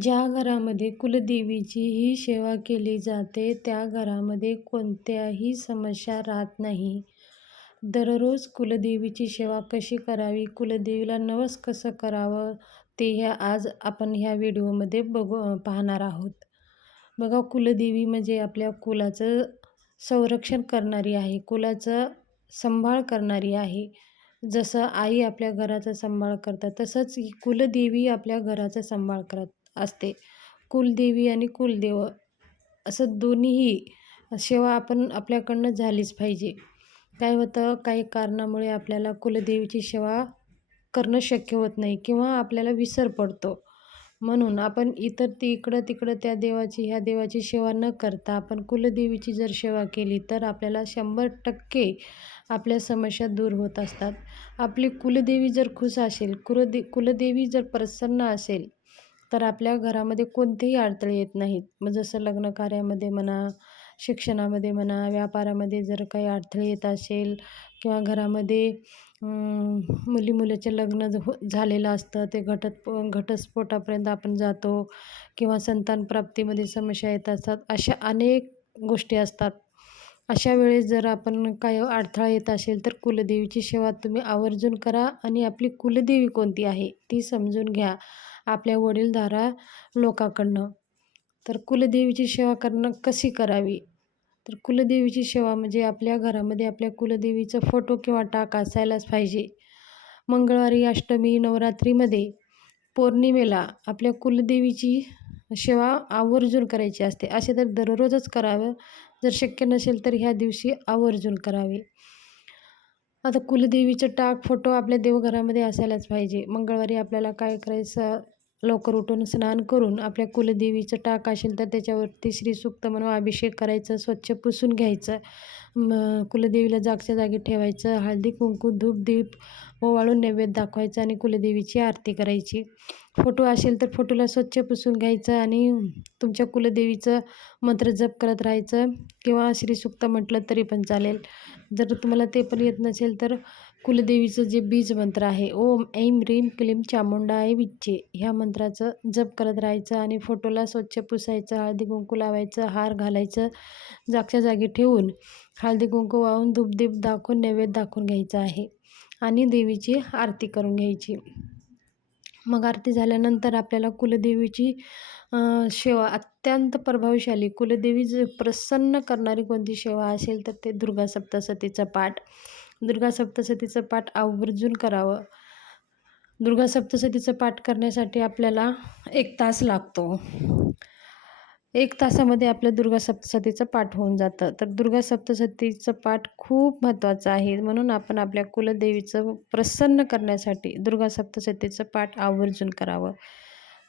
ज्या घरामध्ये कुलदेवीची ही सेवा केली जाते, त्या घरामध्ये कोणत्याही समस्या राहत नाही. दररोज कुलदेवीची सेवा कशी करावी, कुलदेवीला नवस कसं करावं, ते आज आपण ह्या व्हिडिओमध्ये पाहणार आहोत. बघा, कुलदेवी म्हणजे आपल्या कुलाचं संरक्षण करणारी आहे, कुलाचं सांभाळ करणारी आहे. जसं आई आपल्या घराचा सांभाळ करतात, तसंच ही कुलदेवी आपल्या घराचा सांभाळ करत असते. कुलदेवी आणि कुलदेव असं दोन्हीही सेवा आपण आपल्याकडनं झालीच पाहिजे. काय होतं, काही कारणामुळे आपल्याला कुलदेवीची सेवा करणं शक्य होत नाही किंवा आपल्याला विसर पडतो. म्हणून आपण इतर इकडं-तिकडं त्या देवाची, ह्या देवाची सेवा न करता आपण कुलदेवीची जर सेवा केली तर आपल्याला 100% आपल्या समस्या दूर होत असतात. आपली कुलदेवी जर खुश असेल, कुलदेवी जर प्रसन्न असेल, तर आपल्या घरामध्ये कोणतेही अडथळे येत नाहीत. मग जसं लग्न कार्यामध्ये म्हणा, शिक्षणामध्ये म्हणा, व्यापारामध्ये जर काही अडथळे येत असेल किंवा घरामध्ये मुली-मुलीचे लग्न झालेलं असतं, ते घटस्फोटापर्यंत आपण जातो किंवा संतान प्राप्तीमध्ये समस्या येत असतात. अशा अनेक गोष्टी असतात. अशा वेळेस जर आपण काही अडथळा येत असेल, तर कुलदेवीची सेवा तुम्ही आवर्जून करा आणि आपली कुलदेवी कोणती आहे ती समजून घ्या आपल्या वडीलधाऱ्या लोकांकडनं. तर कुलदेवीची सेवा करणं कशी करावी? तर कुलदेवीची सेवा म्हणजे आपल्या घरामध्ये आपल्या कुलदेवीचा फोटो किंवा टाक असायलाच पाहिजे. मंगळवारी, अष्टमी, नवरात्रीमध्ये, पौर्णिमेला आपल्या कुलदेवीची सेवा आवर्जून करायची असते. असे तर दररोजच करावं. जर शक्य नसेल तर ह्या दिवशी आवर्जून करावे. आता कुलदेवीचं टाक, फोटो आपल्या देवघरामध्ये असायलाच पाहिजे. मंगळवारी आपल्याला काय करायचं, लवकर उठून स्नान करून आपल्या कुलदेवीचं टाक असेल तर त्याच्यावरती श्रीसूक्त म्हणून अभिषेक करायचं, स्वच्छ पुसून घ्यायचं. कुलदेवीला जागच्या जागी ठेवायचं, हळदी कुंकू धूप दीप ओवाळून नैवेद्य दाखवायचा आणि कुलदेवीची आरती करायची. फोटो असेल तर फोटोला स्वच्छ पुसून घ्यायचं आणि तुमच्या कुलदेवीचं मंत्र जप करत राहायचं किंवा श्रीसूक्त म्हटलं तरी पण चालेल. जर तुम्हाला ते पण येत नसेल तर कुलदेवीचं जे बीज मंत्र आहे, ओम ऐं ह्रीं क्लीं चामुंडाय विच्चे, ह्या मंत्राचं जप करत राहायचं आणि फोटोला स्वच्छ पुसायचं, हळदी कुंकू लावायचं, हार घालायचं, जागच्या जागी ठेवून हळदी कुंकू वाहून धूपदीप दाखवून नैवेद्य दाखवून घ्यायचा आहे आणि देवीची आरती करून घ्यायची. मग आरती झाल्यानंतर आपल्याला कुलदेवीची सेवा अत्यंत प्रभावशाली, कुलदेवी प्रसन्न करणारी कोणती सेवा असेल तर ते दुर्गा सप्तशतीचा पाठ. दुर्गा सप्तशतीचं पाठ आवर्जून करावं. दुर्गा सप्तशतीचं पाठ करण्यासाठी आपल्याला 1 तास लागतो. 1 तासामध्ये आपलं दुर्गा सप्तशतीचं पाठ होऊन जातं. तर दुर्गा सप्तशतीचं पाठ खूप महत्त्वाचं आहे. म्हणून आपण आपल्या कुलदेवीचं प्रसन्न करण्यासाठी दुर्गा सप्तशतीचं पाठ आवर्जून करावं.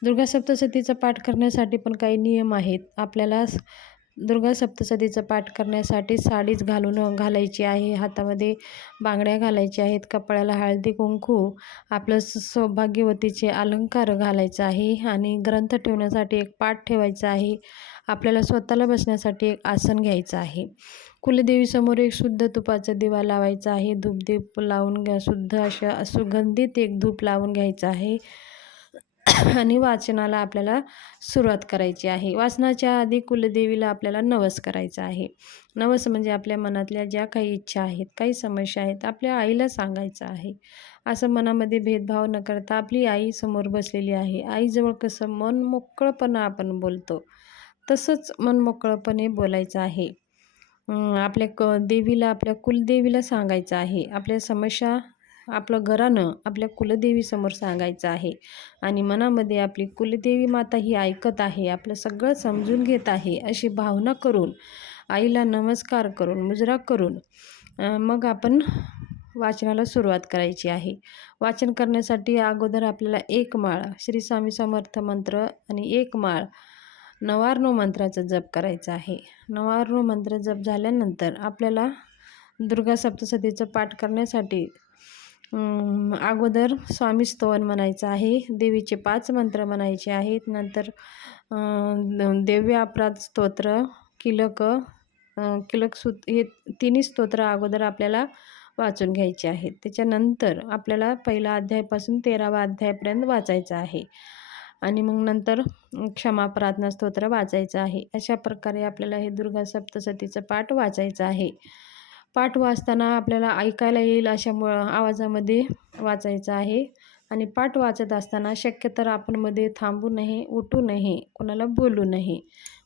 दुर्गा सप्तशतीचा पाठ करण्यासाठी पण काही नियम आहेत. आपल्याला दुर्गा सप्तशतीचा पाठ करण्यासाठी साडीच घालायची आहे, हातामध्ये बांगड्या घालायच्या आहेत, कपाळाला हळदी कुंकू, आपलं सौभाग्यवतीचे अलंकार घालायचं आहे आणि ग्रंथ ठेवण्यासाठी एक पाट ठेवायचा आहे. आपल्याला स्वतःला बसण्यासाठी एक आसन घ्यायचं आहे. कुलदेवीसमोर एक शुद्ध तुपाचा दिवा लावायचा आहे. धूपदीप लावून शुद्ध अशा सुगंधित एक धूप लावून घ्यायचं आहे आणि वाचनाला आपल्याला सुरुवात करायची आहे. वाचनाच्या आधी कुलदेवीला आपल्याला नवस करायचा आहे. नवस म्हणजे आपल्या मनातल्या ज्या काही इच्छा आहेत, काही समस्या आहेत, आपल्या आईला सांगायचं आहे. असं मनामध्ये भेदभाव न करता आपली आई समोर बसलेली आहे, आईजवळ कसं मन मोकळंपणा आपण बोलतो तसंच मन मोकळंपणे बोलायचं आहे. आपल्या देवीला, आपल्या कुलदेवीला सांगायचं आहे. आपल्या समस्या आपलं घरानं आपल्या कुलदेवीसमोर सांगायचं आहे आणि मनामध्ये आपली कुलदेवी माता ही ऐकत आहे, आपलं सगळं समजून घेत आहे, अशी भावना करून, आईला नमस्कार करून, मुजरा करून मग आपण वाचनाला सुरुवात करायची आहे. वाचन करण्यासाठी अगोदर आपल्याला 1 माळ श्री स्वामी समर्थ मंत्र आणि 1 माळ नवार्णव मंत्राचा जप करायचा आहे. नवार्णव मंत्र जप झाल्यानंतर आपल्याला दुर्गा सप्तशतीचं पाठ करण्यासाठी अगोदर स्वामी स्तवन म्हणायचं आहे, देवीचे 5 मंत्र म्हणायचे आहेत, नंतर दिव्य अपराध स्तोत्र, हे तिन्ही स्तोत्र अगोदर आपल्याला वाचून घ्यायचे आहेत. त्याच्यानंतर आपल्याला पहिला अध्यायापासून 13वा अध्यायापर्यंत वाचायचं आहे आणि मग नंतर क्षमा प्रार्थना स्तोत्र वाचायचं आहे. अशा प्रकारे आपल्याला हे दुर्गा सप्तशतीचं पाठ वाचायचं आहे. पाठ वाचताना आपल्याला ऐकायला येईल अशा आवाजामध्ये वाचायचं आहे. आणि पाठ वाचत असताना शक्यतर आपण मध्ये थांबू नये, उठू नये, कोणाला बोलू नये.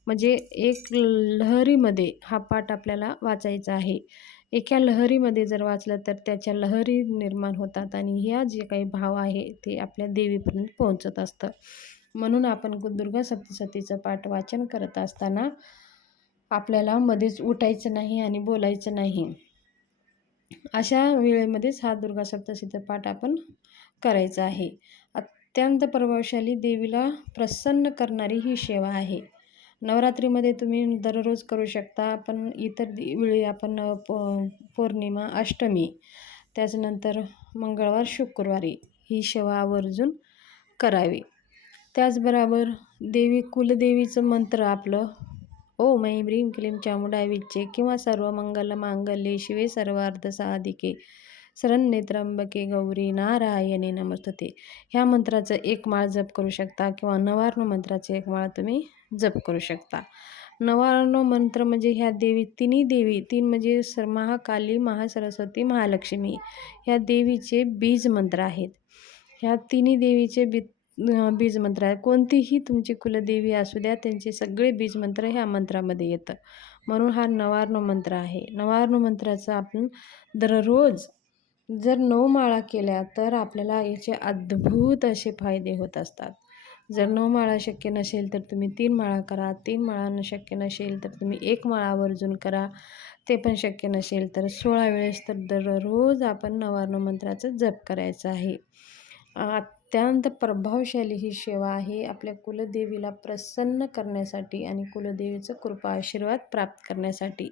म्हणजे एक लहरीमध्ये हा पाठ आपल्याला वाचायचा आहे. एका लहरीमध्ये जर वाचलं तर त्याच्या लहरी निर्माण होतात आणि ह्या जे काही भाव आहे ते आपल्या देवीपर्यंत पोहोचत असतं. म्हणून आपण दुर्गा सप्तशतीचं पाठ वाचन करत असताना आपल्याला मध्येच उठायचं नाही आणि बोलायचं नाही. अशा वेळेमध्येच हा दुर्गा सप्तशतीचा पाठ आपण करायचा आहे. अत्यंत प्रभावशाली देवीला प्रसन्न करणारी ही सेवा आहे. नवरात्रीमध्ये तुम्ही दररोज करू शकता, पण इतर वेळी आपण पौर्णिमा, अष्टमी, त्याच्यानंतर मंगळवार, शुक्रवारी ही सेवा आवर्जून करावी. त्याचबरोबर कुलदेवीचं मंत्र आपलं ओम ऐं ह्रीं क्लीं चामुंडाय विच्चे किंवा सर्वमंगल मांगल्ये शिवे सर्वार्थ साधिके शरण्ये त्र्यंबके गौरी नारायणी नमस्तुते. ह्या मंत्राचं एक माळ जप करू शकता किंवा नवार्णव मंत्राचे एक माळ तुम्ही जप करू शकता. नवार्णव मंत्र म्हणजे ह्या तिन्ही देवी, तीन म्हणजे महाकाली, महासरस्वती, महालक्ष्मी ह्या देवीचे बीज मंत्र आहेत. ह्या तिन्ही देवीचे बीज मंत्र आहे. कोणतीही तुमची कुलदेवी असू द्या, त्यांचे सगळे बीज मंत्र ह्या मंत्रामध्ये येतं. म्हणून हा नवार्णव मंत्र आहे. नवार्णव मंत्राचा आपण दररोज जर 9 माळा केल्या तर आपल्याला याचे अद्भुत असे फायदे होत असतात. जर 9 माळा शक्य नसेल तर तुम्ही 3 माळा करा. 3 माळा शक्य नसेल तर तुम्ही 1 माळा आवर्जून करा. ते पण शक्य नसेल तर 16 वेळेस तर दररोज आपण नवार्णव मंत्राचं जप करायचं आहे. अत्यंत प्रभावशाली ही सेवा आहे आपल्या कुलदेवीला प्रसन्न करण्यासाठी आणि कुलदेवीचं कृपा आशीर्वाद प्राप्त करण्यासाठी.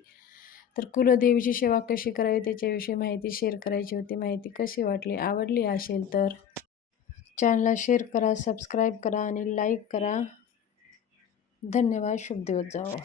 तर कुलदेवीची सेवा कशी करावी त्याच्याविषयी माहिती शेअर करायची होती. माहिती कशी वाटली, आवडली असेल तर चॅनलला शेअर करा, सबस्क्राईब करा आणि लाईक करा. धन्यवाद. शुभ दिवस जावो.